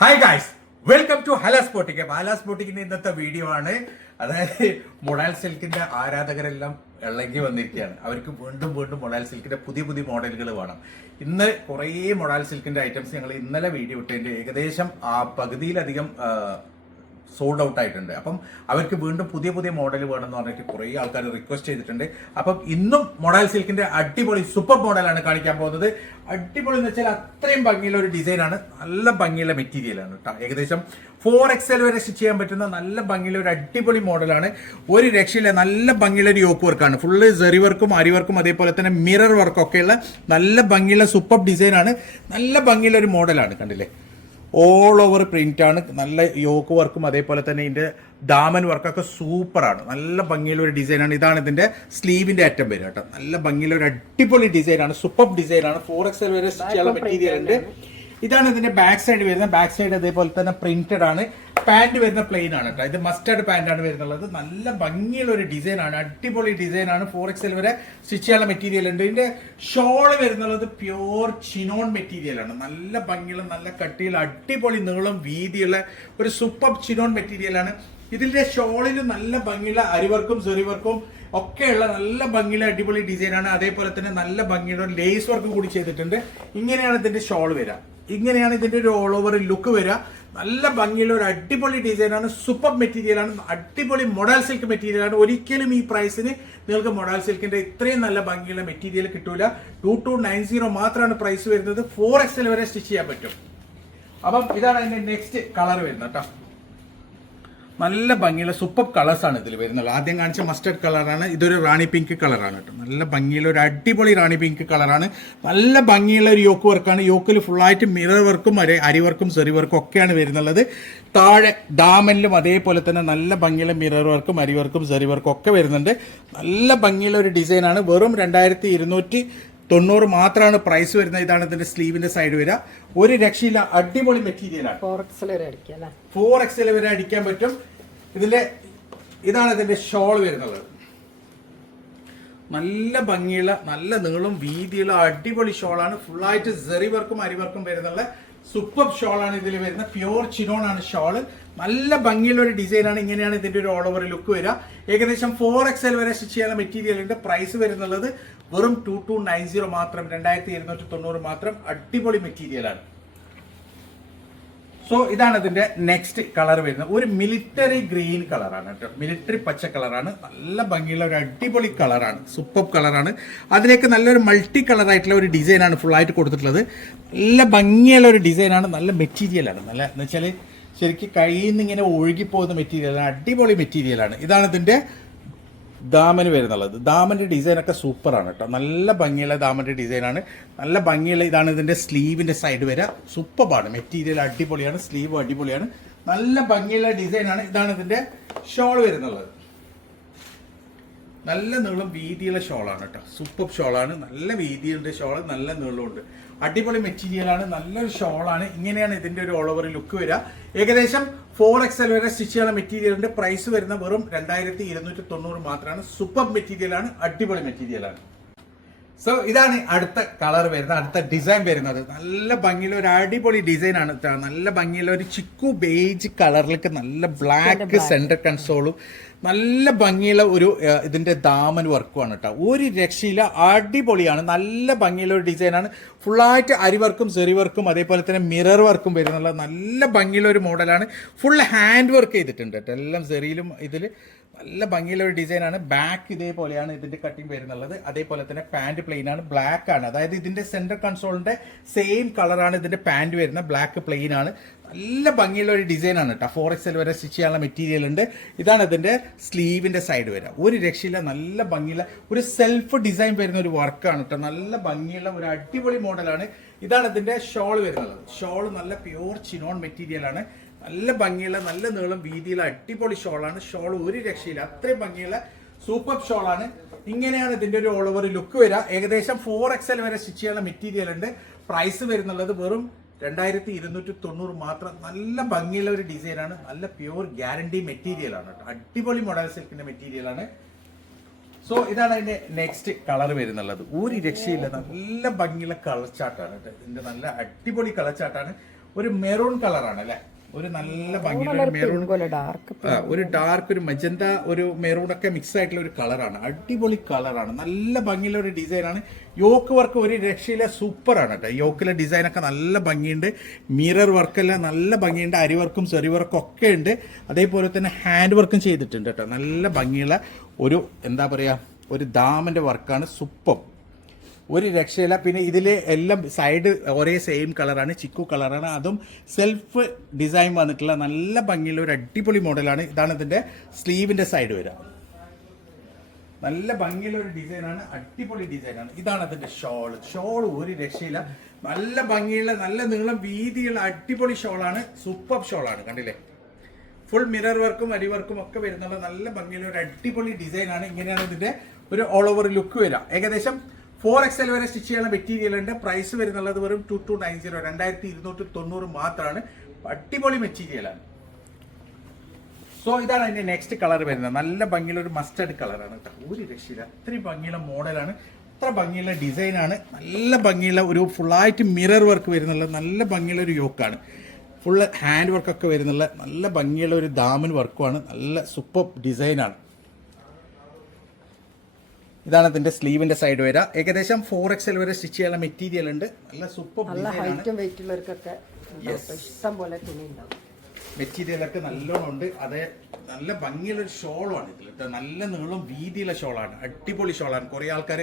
Hi guys, welcome to Halas boutique. Halas ബോട്ടിക്കിന്റെ ഇന്നത്തെ video ആണ്. അതായത് മൊഡാൽ സിൽക്കിന്റെ ആരാധകരെല്ലാം ഇളകി വന്നിരിക്കുകയാണ്. അവർക്ക് വീണ്ടും വീണ്ടും മൊഡാൽ സിൽക്കിന്റെ പുതിയ പുതിയ മോഡലുകൾ വേണം. ഇന്ന് കുറേ മൊഡാൽ സിൽക്കിന്റെ ഐറ്റംസ് ഞങ്ങൾ ഇന്നലെ വീഡിയോ ഇട്ടതിന്റെ ഏകദേശം പകുതിയിലധികം സോൾഡ് ഔട്ട് ആയിട്ടുണ്ട്. അപ്പം അവർക്ക് വീണ്ടും പുതിയ പുതിയ മോഡൽ വേണമെന്ന് പറഞ്ഞിട്ട് കുറേ ആൾക്കാർ റിക്വസ്റ്റ് ചെയ്തിട്ടുണ്ട്. അപ്പം ഇന്നും മൊഡാൽ സിൽക്കിന്റെ അടിപൊളി സൂപ്പർ മോഡലാണ് കാണിക്കാൻ പോകുന്നത്. അടിപൊളി എന്ന് വെച്ചാൽ അത്രയും ഭംഗിയുള്ള ഒരു ഡിസൈനാണ്, നല്ല ഭംഗിയുള്ള മെറ്റീരിയലാണ് കേട്ടോ. ഏകദേശം 4XL വരെ സ്റ്റിച്ച് ചെയ്യാൻ പറ്റുന്ന നല്ല ഭംഗിയുള്ള ഒരു അടിപൊളി മോഡലാണ്. ഒരു രക്ഷയില്ല, നല്ല ഭംഗിയുള്ള ഒരു യോക്ക് വർക്കാണ്. ഫുള്ള് സെറി വർക്കും അരി വർക്കും അതേപോലെ തന്നെ മിറർ വർക്കും ഒക്കെയുള്ള നല്ല ഭംഗിയുള്ള സൂപ്പർ ഡിസൈനാണ്. നല്ല ഭംഗിയുള്ള ഒരു മോഡലാണ്. കണ്ടില്ലേ, ഓൾ ഓവർ പ്രിന്റ് ആണ്. നല്ല യോക്ക് വർക്കും അതേപോലെ തന്നെ ഇതിന്റെ ദാമൻ വർക്കൊക്കെ സൂപ്പറാണ്. നല്ല ഭംഗിയുള്ള ഒരു ഡിസൈനാണ്. ഇതാണ് ഇതിന്റെ സ്ലീവിന്റെ അറ്റം വരിക കേട്ടോ. നല്ല ഭംഗിയുള്ള ഒരു അടിപൊളി ഡിസൈനാണ്, സൂപ്പർ ഡിസൈനാണ്. 4XL വരെ സ്റ്റിച്ച് ചെയ്യാനുള്ള മെറ്റീരിയൽ ഉണ്ട്. ഇതാണ് ഇതിന്റെ ബാക്ക് സൈഡ് വരുന്നത്. ബാക്ക് സൈഡ് അതേപോലെ തന്നെ പ്രിന്റഡ് ആണ്. പാന്റ് വരുന്ന പ്ലെയിൻ ആണ് കേട്ടോ. ഇത് മസ്റ്റേർഡ് പാന്റ് ആണ് വരുന്നുള്ളത്. നല്ല ഭംഗിയുള്ള ഒരു ഡിസൈൻ ആണ്, അടിപൊളി ഡിസൈൻ ആണ്. 4XL വരെ സ്റ്റിച്ച് ചെയ്യാനുള്ള മെറ്റീരിയൽ ഉണ്ട്. ഇതിന്റെ ഷോള് വരുന്നുള്ളത് പ്യൂർ ചിനോൺ മെറ്റീരിയൽ ആണ്. നല്ല ഭംഗിയുള്ള, നല്ല കട്ടിയുള്ള, അടിപൊളി നീളം വീതിയുള്ള ഒരു സൂപ്പർ ചിനോൺ മെറ്റീരിയൽ ആണ്. ഇതിന്റെ ഷോളിൽ നല്ല ഭംഗിയുള്ള അരിവർക്കും സെറിവർക്കും ഒക്കെയുള്ള നല്ല ഭംഗിയുള്ള അടിപൊളി ഡിസൈനാണ്. അതേപോലെ തന്നെ നല്ല ഭംഗിയുള്ള ലേസ് വർക്ക് കൂടി ചെയ്തിട്ടുണ്ട്. ഇങ്ങനെയാണ് ഇതിന്റെ ഷോൾ വരിക. ഇങ്ങനെയാണ് ഇതിന്റെ ഒരു ഓൾ ഓവർ ലുക്ക് വരിക. നല്ല ഭംഗിയുള്ള ഒരു അടിപൊളി ഡിസൈനാണ്, സൂപ്പർ മെറ്റീരിയലാണ്, അടിപൊളി മൊഡാൽ സിൽക്ക് മെറ്റീരിയലാണ്. ഒരിക്കലും ഈ പ്രൈസിന് നിങ്ങൾക്ക് മൊഡാൽ സിൽക്കിന്റെ ഇത്രയും നല്ല ഭംഗിയുള്ള മെറ്റീരിയൽ കിട്ടൂല. 2290 മാത്രമാണ് പ്രൈസ് വരുന്നത്. 4XL വരെ സ്റ്റിച്ച് ചെയ്യാൻ പറ്റും. അപ്പം ഇതാണ് അതിന്റെ നെക്സ്റ്റ് കളർ വരുന്നത് കേട്ടോ. നല്ല ഭംഗിയുള്ള സൂപ്പർ കളേഴ്സ് ആണ് ഇതിൽ വരുന്നത്. ആദ്യം കാണിച്ച മസ്റ്റർഡ് കളറാണ്, ഇതൊരു റാണി പിങ്ക് കളറാണ് കേട്ടോ. നല്ല ഭംഗിയുള്ള ഒരു അടിപൊളി റാണി പിങ്ക് കളറാണ്. നല്ല ഭംഗിയുള്ള ഒരു യോക്ക് വർക്കാണ്. യോക്കിൽ ഫുള്ളായിട്ട് മിറർ വർക്കും അരി വർക്കും സെറി വർക്കും ഒക്കെയാണ് വരുന്നുള്ളത്. താഴെ ദാമനിലും അതേപോലെ തന്നെ നല്ല ഭംഗിയുള്ള മിറർ വർക്കും അരി വർക്കും സെറി വർക്കും ഒക്കെ വരുന്നുണ്ട്. നല്ല ഭംഗിയുള്ള ഒരു ഡിസൈനാണ്. വെറും 2290 മാത്രമാണ് പ്രൈസ് വരുന്നത്. ഇതാണ് ഇതിന്റെ സ്ലീവിന്റെ സൈഡ് വരിക. ഒരു രക്ഷയില്ല, അടിപൊളി മെറ്റീരിയലാണ്. 4XL വരെ അടിക്കാൻ പറ്റും. ഇതാണ് ഇതിന്റെ ഷോൾ വരുന്നത്. നല്ല ഭംഗിയുള്ള, നല്ല നീളം വീതിയുള്ള അടിപൊളി ഷോളാണ്. ഫുള്ളായിട്ട് സെറി വർക്കും അരി വർക്കും വരുന്നുള്ള സൂപ്പർ ഷോളാണ് ഇതിൽ വരുന്നത്. പ്യൂർ ചിനോൺ ആണ് ഷോള്. നല്ല ഭംഗിയുള്ള ഒരു ഡിസൈനാണ്. ഇങ്ങനെയാണ് ഇതിന്റെ ഒരു ഓൾ ഓവർ ലുക്ക് വരിക. ഏകദേശം 4XL വരെ സ്റ്റിച്ച് ചെയ്യാനുള്ള മെറ്റീരിയൽ ഉണ്ട്. പ്രൈസ് വരുന്നുള്ളത് വെറും 2290 മാത്രം, 2290 മാത്രം. അടിപൊളി മെറ്റീരിയലാണ്. സോ ഇതാണ് ഇതിന്റെ നെക്സ്റ്റ് കളർ വരുന്നത്. ഒരു മിലിറ്ററി ഗ്രീൻ കളറാണ് കേട്ടോ. മിലിറ്ററി പച്ച കളറാണ്. നല്ല ഭംഗിയുള്ള ഒരു അടിപൊളി കളറാണ്, സൂപ്പർ കളറാണ്. അതിലേക്ക് നല്ലൊരു മൾട്ടി കളർ ആയിട്ടുള്ള ഒരു ഡിസൈനാണ് ഫുള്ളായിട്ട് കൊടുത്തിട്ടുള്ളത്. നല്ല ഭംഗിയുള്ള ഒരു ഡിസൈനാണ്. നല്ല മെറ്റീരിയലാണ്. നല്ല എന്ന് വെച്ചാൽ ശരിക്കും കയ്യിൽ നിന്ന് ഇങ്ങനെ ഒഴുകിപ്പോകുന്ന മെറ്റീരിയലാണ്. അടിപൊളി മെറ്റീരിയലാണ്. ഇതാണ് ഇതിന്റെ ദാമന് വരുന്നുള്ളത്. ദാമന്റെ ഡിസൈനൊക്കെ സൂപ്പറാണ് കേട്ടോ. നല്ല ഭംഗിയുള്ള ദാമന്റെ ഡിസൈനാണ്. നല്ല ഭംഗിയുള്ള ഇതാണ് ഇതിന്റെ സ്ലീവിന്റെ സൈഡ് വരെ. സൂപ്പറാണ്, മെറ്റീരിയൽ അടിപൊളിയാണ്, സ്ലീവ് അടിപൊളിയാണ്. നല്ല ഭംഗിയുള്ള ഡിസൈനാണ്. ഇതാണ് ഇതിന്റെ ഷോൾ വരുന്നുള്ളത്. നല്ല നീളം വീതിയുള്ള ഷോളാണ് കേട്ടോ. സൂപ്പർ ഷോളാണ്. നല്ല വീതിയുണ്ട് ഷോള്, നല്ല നീളമുണ്ട്. അടിപൊളി മെറ്റീരിയലാണ്, നല്ലൊരു ഷോളാണ്. ഇങ്ങനെയാണ് ഇതിന്റെ ഒരു ഓൾ ഓവർ ലുക്ക് വരിക. ഏകദേശം 4XL വരെ സ്റ്റിച്ച് ചെയ്യാനുള്ള മെറ്റീരിയലിന്റെ പ്രൈസ് വരുന്ന വെറും 2290 മാത്രമാണ്. സൂപ്പർ മെറ്റീരിയലാണ്, അടിപൊളി മെറ്റീരിയലാണ്. സോ ഇതാണ് അടുത്ത കളർ വരുന്നത്, അടുത്ത ഡിസൈൻ വരുന്നത്. നല്ല ഭംഗിയുള്ള ഒരു അടിപൊളി ഡിസൈൻ ആണ്. നല്ല ഭംഗിയുള്ള ഒരു ചിക്കു ബേജ് കളറിലേക്ക് നല്ല ബ്ലാക്ക് സെന്റർ കൺസോളും നല്ല ഭംഗിയുള്ള ഒരു ഇതിന്റെ ദാമൻ വർക്കുമാണ് കേട്ടോ. ഒരു രക്ഷയില്ല, അടിപൊളിയാണ്. നല്ല ഭംഗിയുള്ള ഒരു ഡിസൈനാണ്. ഫുള്ളായിട്ട് അരി വർക്കും സെറി വർക്കും അതേപോലെ തന്നെ മിറർ വർക്കും വരുന്നുള്ള നല്ല ഭംഗിയുള്ള ഒരു മോഡലാണ്. ഫുൾ ഹാൻഡ് വർക്ക് ചെയ്തിട്ടുണ്ട് കേട്ടോ. എല്ലാം സെറിയിലും ഇതിൽ നല്ല ഭംഗിയുള്ള ഒരു ഡിസൈനാണ്. ബാക്ക് ഇതേപോലെയാണ് ഇതിന്റെ കട്ടിങ് വരുന്നുള്ളത്. അതേപോലെ തന്നെ പാന്റ് പ്ലെയിൻ ആണ്, ബ്ലാക്ക് ആണ്. അതായത് ഇതിന്റെ സെന്റർ കൺസോളിന്റെ സെയിം കളറാണ് ഇതിന്റെ പാന്റ് വരുന്നത്. ബ്ലാക്ക് പ്ലെയിൻ ആണ്. നല്ല ഭംഗിയുള്ള ഒരു ഡിസൈനാണ് കേട്ടോ. 4XL വരെ സ്റ്റിച്ച് ചെയ്യാനുള്ള മെറ്റീരിയൽ ഉണ്ട്. ഇതാണ് ഇതിന്റെ സ്ലീവിന്റെ സൈഡ് വരിക. ഒരു രക്ഷയില്ല, നല്ല ഭംഗിയുള്ള ഒരു സെൽഫ് ഡിസൈൻ വരുന്ന ഒരു വർക്കാണ് കേട്ടോ. നല്ല ഭംഗിയുള്ള ഒരു അടിപൊളി മോഡലാണ്. ഇതാണ് ഇതിന്റെ ഷോൾ വരുന്നത്. ഷോൾ നല്ല പ്യൂർ ചിനോൺ മെറ്റീരിയൽ ആണ്. നല്ല ഭംഗിയുള്ള, നല്ല നീളം വീതിയുള്ള അടിപൊളി ഷോളാണ്. ഷോൾ ഒരു രക്ഷയില്ല, അത്രയും ഭംഗിയുള്ള സൂപ്പർ ഷോളാണ്. ഇങ്ങനെയാണ് ഇതിന്റെ ഒരു ഓൾ ഓവർ ലുക്ക് വരിക. ഏകദേശം 4XL വരെ സ്റ്റിച്ച് ചെയ്യാനുള്ള മെറ്റീരിയൽ ഉണ്ട്. പ്രൈസ് വരുന്നുള്ളത് വെറും 2290 മാത്രം. നല്ല ഭംഗിയുള്ള ഒരു ഡിസൈനാണ്. നല്ല പ്യൂർ ഗ്യാരണ്ടി മെറ്റീരിയലാണ് കേട്ടോ. അടിപൊളി മൊഡാൽ സിൽക്കിന്റെ മെറ്റീരിയലാണ്. സോ ഇതാണ് അതിന്റെ നെക്സ്റ്റ് കളർ വരുന്നുള്ളത്. ഒരു രക്ഷയില്ല, നല്ല ഭംഗിയുള്ള കളർ ചാർട്ടാണ് കേട്ടോ. ഇതിന്റെ നല്ല അടിപൊളി കളർ ചാർട്ടാണ്. ഒരു മെറൂൺ കളറാണ് അല്ലേ, ഒരു നല്ല ഭംഗിയുള്ള മെറൂൺ, ഒരു ഡാർക്ക് ഒരു മജന്ത ഒരു മെറൂൺ ഒക്കെ മിക്സ് ആയിട്ടുള്ള ഒരു കളറാണ്. അടിപൊളി കളറാണ്, നല്ല ഭംഗിയുള്ള ഒരു ഡിസൈനാണ്. യോക്ക് വർക്ക് ഒരു രക്ഷയിലെ സൂപ്പറാണ് കേട്ടോ. യോക്കിലെ ഡിസൈനൊക്കെ നല്ല ഭംഗിയുണ്ട്, മിറർ വർക്കെല്ലാം നല്ല ഭംഗിയുണ്ട്, അരി വർക്കും സെറി വർക്കും ഒക്കെ ഉണ്ട്. അതേപോലെ തന്നെ ഹാൻഡ് വർക്കും ചെയ്തിട്ടുണ്ട് കേട്ടോ. നല്ല ഭംഗിയുള്ള ഒരു എന്താ പറയുക, ഒരു ദാമന്റെ വർക്കാണ്, സൂപ്പർ, ഒരു രക്ഷയില്ല. പിന്നെ ഇതിൽ എല്ലാം സൈഡ് ഒരേ സെയിം കളറാണ്, ചിക്കു കളറാണ്, അതും സെൽഫ് ഡിസൈൻ വന്നിട്ടുള്ള നല്ല ഭംഗിയുള്ള ഒരു അടിപൊളി മോഡലാണ്. ഇതാണ് ഇതിൻ്റെ സ്ലീവിൻ്റെ സൈഡ് വരിക. നല്ല ഭംഗിയുള്ള ഒരു ഡിസൈനാണ്, അടിപൊളി ഡിസൈനാണ്. ഇതാണ് അതിൻ്റെ ഷോള് ഒരു രക്ഷയില്ല, നല്ല ഭംഗിയുള്ള നല്ല നീളം വീതിയുള്ള അടിപൊളി ഷോളാണ്, സൂപ്പർ ഷോളാണ്. കണ്ടില്ലേ, ഫുൾ മിറർ വർക്കും അരി വർക്കും ഒക്കെ വരുന്നുള്ള നല്ല ഭംഗിയുള്ള ഒരു അടിപൊളി ഡിസൈനാണ്. ഇങ്ങനെയാണ് ഇതിൻ്റെ ഒരു ഓൾ ഓവർ ലുക്ക് വരിക. ഏകദേശം 4XL വരെ സ്റ്റിച്ച് ചെയ്യാനുള്ള മെറ്റീരിയൽ ഉണ്ട്. പ്രൈസ് വരുന്നുള്ളത് വെറും 2290, 2290 മാത്രമാണ്. അടിപൊളി മെറ്റീരിയലാണ്. സോ ഇതാണ് അതിന്റെ നെക്സ്റ്റ് കളർ വരുന്നത്. നല്ല ഭംഗിയുള്ള ഒരു മസ്റ്റർഡ് കളറാണ് കേട്ടോ, ഒരു രക്ഷയില്ല, അത്രയും ഭംഗിയുള്ള മോഡലാണ്, അത്ര ഭംഗിയുള്ള ഡിസൈനാണ്, നല്ല ഭംഗിയുള്ള ഒരു ഫുള്ളായിട്ട് മിറർ വർക്ക് വരുന്നുള്ള നല്ല ഭംഗിയുള്ള ഒരു യോക്കാണ്, ഫുള്ള് ഹാൻഡ് വർക്കൊക്കെ വരുന്നുള്ള നല്ല ഭംഗിയുള്ള ഒരു ദാമൻ വർക്കുമാണ്, നല്ല സൂപ്പർ ഡിസൈനാണ്. ഇതാണ് ഇതിന്റെ സ്ലീവിന്റെ സൈഡ് വരിക. ഏകദേശം 4XL വരെ സ്റ്റിച്ച് ചെയ്യാനുള്ള മെറ്റീരിയൽ ഉണ്ട്. നല്ല സൂപ്പർ മെറ്റീരിയലൊക്കെ നല്ലോണം ഉണ്ട്. അതേ നല്ല ഭംഗിയുള്ള ഒരു ഷോളാണ് ഇതിൽ, നല്ല നീളം വീതിയുള്ള ഷോളാണ്, അടിപൊളി ഷോളാണ്. കുറേ ആൾക്കാർ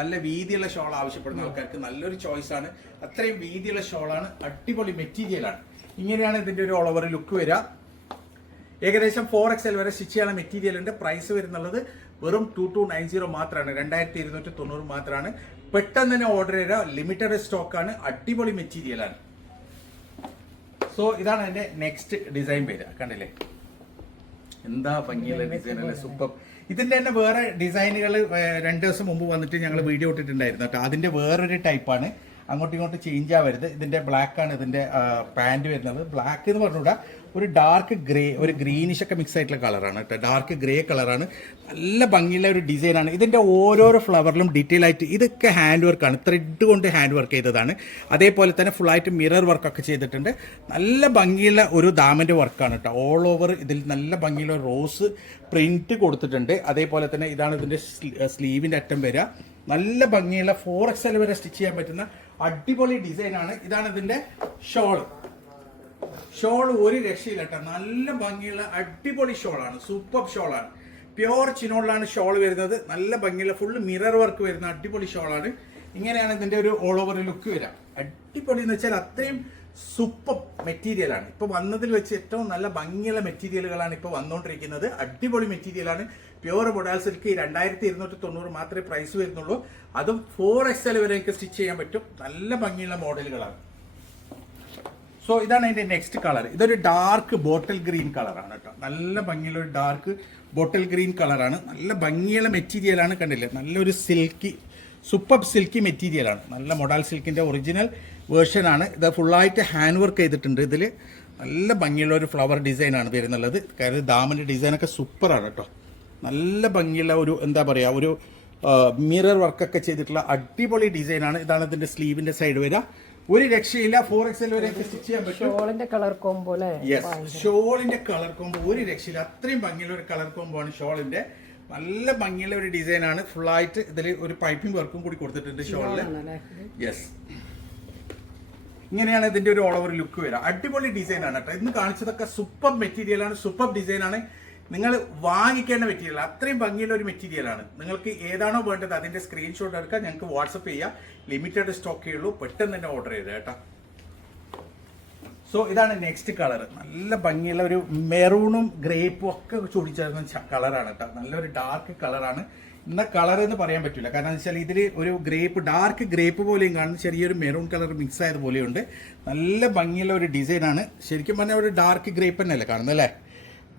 നല്ല വീതിയുള്ള ഷോൾ ആവശ്യപ്പെടുന്ന ആൾക്കാർക്ക് നല്ലൊരു ചോയ്സ് ആണ്. അത്രയും വീതിയുള്ള ഷോളാണ്, അടിപൊളി മെറ്റീരിയലാണ്. ഇങ്ങനെയാണ് ഇതിന്റെ ഒരു ഓൾ ഓവർ ലുക്ക് വരിക. ഏകദേശം 4XL വരെ സ്റ്റിച്ച് ചെയ്യാനുള്ള മെറ്റീരിയൽ ഉണ്ട്. പ്രൈസ് വരുന്നുള്ളത് വെറും 2290 മാത്രമാണ്, 2290 മാത്രമാണ്. പെട്ടെന്ന് തന്നെ ഓർഡർ ചെയ്യുക, ലിമിറ്റഡ് സ്റ്റോക്കാണ്, അടിപൊളി മെറ്റീരിയലാണ്. സോ ഇതാണ് അതിന്റെ നെക്സ്റ്റ് ഡിസൈൻ പേര്. കണ്ടില്ലേ, എന്താ ഭംഗിയുള്ള ഡിസൈൻ അല്ലേ, സൂപ്പർ. ഇതിന്റെ തന്നെ വേറെ ഡിസൈനുകൾ 2 ദിവസം മുമ്പ് വന്നിട്ട് ഞങ്ങൾ വീഡിയോ ഇട്ടിട്ടുണ്ടായിരുന്നു കേട്ടോ. അതിന്റെ വേറൊരു ടൈപ്പാണ്, അങ്ങോട്ടും ഇങ്ങോട്ടും ചേഞ്ച് ആവരുത്. ഇതിന്റെ ബ്ലാക്ക് ആണ് ഇതിന്റെ പാന്റ് വരുന്നത്. ബ്ലാക്ക് എന്ന് പറഞ്ഞുകൂടാ, ഒരു ഡാർക്ക് ഗ്രേ, ഒരു ഗ്രീനിഷ് ഒക്കെ മിക്സ് ആയിട്ടുള്ള കളറാണ് കേട്ടോ, ഡാർക്ക് ഗ്രേ കളറാണ്. നല്ല ഭംഗിയുള്ള ഒരു ഡിസൈനാണ്. ഇതിന്റെ ഓരോരോ ഫ്ലവറിലും ഡീറ്റെയിൽ ആയിട്ട് ഇതൊക്കെ ഹാൻഡ് വർക്കാണ്, ത്രെഡ് കൊണ്ട് ഹാൻഡ് വർക്ക് ചെയ്തതാണ്. അതേപോലെ തന്നെ ഫുള്ളായിട്ട് മിറർ വർക്കൊക്കെ ചെയ്തിട്ടുണ്ട്. നല്ല ഭംഗിയുള്ള ഒരു ദാമന്റെ വർക്കാണ് കേട്ടോ. ഓൾ ഓവർ ഇതിൽ നല്ല ഭംഗിയുള്ള റോസ് പ്രിന്റ് കൊടുത്തിട്ടുണ്ട്. അതേപോലെ തന്നെ ഇതാണ് ഇതിന്റെ സ്ലീവിന്റെ അറ്റം വരിക. നല്ല ഭംഗിയുള്ള 4XL വരെ സ്റ്റിച്ച് ചെയ്യാൻ പറ്റുന്ന അടിപൊളി ഡിസൈനാണ്. ഇതാണ് ഇതിന്റെ ഷോൾ ഒരു രക്ഷയില്ല കേട്ടോ, നല്ല ഭംഗിയുള്ള അടിപൊളി ഷോളാണ്, സൂപ്പർ ഷോളാണ്. പ്യോർ ചിനോളിലാണ് ഷോൾ വരുന്നത്. നല്ല ഭംഗിയുള്ള ഫുള്ള് മിറർ വർക്ക് വരുന്ന അടിപൊളി ഷോളാണ്. ഇങ്ങനെയാണ് ഇതിന്റെ ഒരു ഓൾ ഓവർ ലുക്ക് വരിക. അടിപൊളി എന്ന് വെച്ചാൽ അത്രയും സൂപ്പർ മെറ്റീരിയലാണ്. ഇപ്പൊ വന്നതിൽ വെച്ച് ഏറ്റവും നല്ല ഭംഗിയുള്ള മെറ്റീരിയലുകളാണ് ഇപ്പൊ വന്നുകൊണ്ടിരിക്കുന്നത്. അടിപൊളി മെറ്റീരിയലാണ്. പ്യോർ ബൊഡാൽ സിൽക്ക് 2290 മാത്രമേ പ്രൈസ് വരുന്നുള്ളൂ. അതും 4XL വരെ സ്റ്റിച്ച് ചെയ്യാൻ പറ്റും. നല്ല ഭംഗിയുള്ള മോഡലുകളാണ്. സോ ഇതാണ് അതിന്റെ നെക്സ്റ്റ് കളർ. ഇതൊരു ഡാർക്ക് ബോട്ടിൽ ഗ്രീൻ കളറാണ് കേട്ടോ. നല്ല ഭംഗിയുള്ള ഒരു ഡാർക്ക് ബോട്ടിൽ ഗ്രീൻ കളറാണ്. നല്ല ഭംഗിയുള്ള മെറ്റീരിയലാണ്. കണ്ടില്ലേ, നല്ലൊരു സിൽക്കി സൂപ്പർ സിൽക്കി മെറ്റീരിയലാണ്. നല്ല മൊഡാൽ സിൽക്കിന്റെ ഒറിജിനൽ വേർഷൻ ആണ്. ഇത് ഫുള്ളായിട്ട് ഹാൻഡ് വർക്ക് ചെയ്തിട്ടുണ്ട്. ഇതിൽ നല്ല ഭംഗിയുള്ള ഒരു ഫ്ലവർ ഡിസൈനാണ് വരുന്നുള്ളത്. കാര്യം ദാമന്റെ ഡിസൈനൊക്കെ സൂപ്പറാണ് കേട്ടോ. നല്ല ഭംഗിയുള്ള ഒരു എന്താ പറയുക, ഒരു മിറർ വർക്കൊക്കെ ചെയ്തിട്ടുള്ള അടിപൊളി ഡിസൈനാണ്. ഇതാണ് ഇതിന്റെ സ്ലീവിന്റെ സൈഡ് വരിക. ഒരു രക്ഷയില്ല, 4XL വരെ സ്റ്റിച്ച് ചെയ്യാൻ പറ്റും. ഷോളിന്റെ കളർ കോംബോ, ഷോളിന്റെ കളർ കോംബോ ഒരു രക്ഷയില്ല, അത്രയും ഭംഗിയുള്ള ഒരു കളർ കോംബോ ആണ് ഷോളിന്റെ. നല്ല ഭംഗിയുള്ള ഒരു ഡിസൈനാണ്. ഫുള്ളായിട്ട് ഇതിൽ ഒരു പൈപ്പിംഗ് വർക്കും കൂടി കൊടുത്തിട്ടുണ്ട് ഷോളില്. യെസ്, ഇങ്ങനെയാണ് ഇതിന്റെ ഒരു ഓൾ ഓവർ ലുക്ക് വരിക. അടിപൊളി ഡിസൈനാണ് കേട്ടോ. ഇന്ന് കാണിച്ചതൊക്കെ സൂപ്പർ മെറ്റീരിയലാണ്, സൂപ്പർ ഡിസൈനാണ്. നിങ്ങൾ വാങ്ങിക്കേണ്ട മെറ്റീരിയൽ, അത്രയും ഭംഗിയുള്ള ഒരു മെറ്റീരിയലാണ്. നിങ്ങൾക്ക് ഏതാണോ വേണ്ടത് അതിന്റെ സ്ക്രീൻഷോട്ട് എടുക്കുക, ഞങ്ങൾക്ക് വാട്സപ്പ് ചെയ്യാം. ലിമിറ്റഡ് സ്റ്റോക്കേ ഉള്ളൂ, പെട്ടെന്ന് തന്നെ ഓർഡർ ചെയ്ത് കേട്ടോ. സോ ഇതാണ് നെക്സ്റ്റ് കളർ. നല്ല ഭംഗിയുള്ള ഒരു മെറൂണും ഗ്രേപ്പും ഒക്കെ ചൂടിച്ചേർന്ന കളറാണ് കേട്ടോ. നല്ലൊരു ഡാർക്ക് കളറാണ്. ഇന്ന കളർ എന്ന് പറയാൻ പറ്റില്ല, കാരണം എന്ന് വെച്ചാൽ ഇതിൽ ഒരു ഗ്രേപ്പ്, ഡാർക്ക് ഗ്രേപ്പ് പോലെയും കാണുന്നു, ചെറിയൊരു മെറൂൺ കളർ മിക്സ് ആയതുപോലെയുണ്ട്. നല്ല ഭംഗിയുള്ള ഒരു ഡിസൈനാണ്. ശരിക്കും പറഞ്ഞാൽ ഒരു ഡാർക്ക് ഗ്രേപ്പ് തന്നെയല്ലേ കാണുന്നത് അല്ലേ?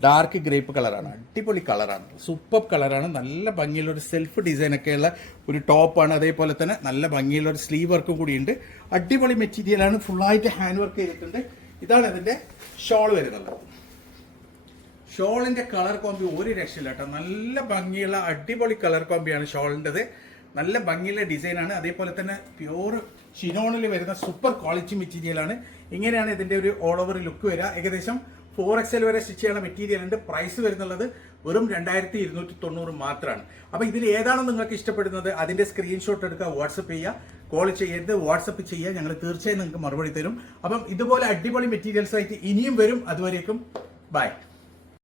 ഡാർക്ക് ഗ്രേപ്പ് കളറാണ്, അടിപൊളി കളറാണ്, സൂപ്പർ കളറാണ്. നല്ല ഭംഗിയുള്ള ഒരു സെൽഫ് ഡിസൈനൊക്കെയുള്ള ഒരു ടോപ്പാണ്. അതേപോലെ തന്നെ നല്ല ഭംഗിയുള്ള ഒരു സ്ലീവ് വർക്കും കൂടിയുണ്ട്. അടിപൊളി മെറ്റീരിയലാണ്. ഫുള്ളായിട്ട് ഹാൻഡ് വർക്ക് ചെയ്തിട്ടുണ്ട്. ഇതാണ് ഇതിന്റെ ഷോൾ വരുന്നത്. ഷോളിന്റെ കളർ കോമ്പി ഒരു രക്ഷയില്ല കേട്ടോ. നല്ല ഭംഗിയുള്ള അടിപൊളി കളർ കോമ്പിയാണ് ഷോളിൻ്റെത്. നല്ല ഭംഗിയുള്ള ഡിസൈനാണ്. അതേപോലെ തന്നെ പ്യൂർ ഷിനോണിൽ വരുന്ന സൂപ്പർ ക്വാളിറ്റി മെറ്റീരിയലാണ്. ഇങ്ങനെയാണ് ഇതിൻ്റെ ഒരു ഓൾ ഓവർ ലുക്ക് വരിക. ഏകദേശം 4XL വരെ സ്റ്റിച്ച് ചെയ്യുന്ന മെറ്റീരിയൽ ഉണ്ട്. പ്രൈസ് വരുന്നുള്ളത് വെറും 2290 മാത്രമാണ്. അപ്പോൾ ഇതിൽ ഏതാണോ നിങ്ങൾക്ക് ഇഷ്ടപ്പെടുന്നത് അതിൻ്റെ സ്ക്രീൻഷോട്ട് എടുക്കുക, വാട്സപ്പ് ചെയ്യുക. കോൾ ചെയ്യരുത്, വാട്സപ്പ് ചെയ്യുക. ഞങ്ങൾ തീർച്ചയായും നിങ്ങൾക്ക് മറുപടി തരും. അപ്പം ഇതുപോലെ അടിപൊളി മെറ്റീരിയൽസ് ആയിട്ട് ഇനിയും വരും. അതുവരേക്കും ബൈ.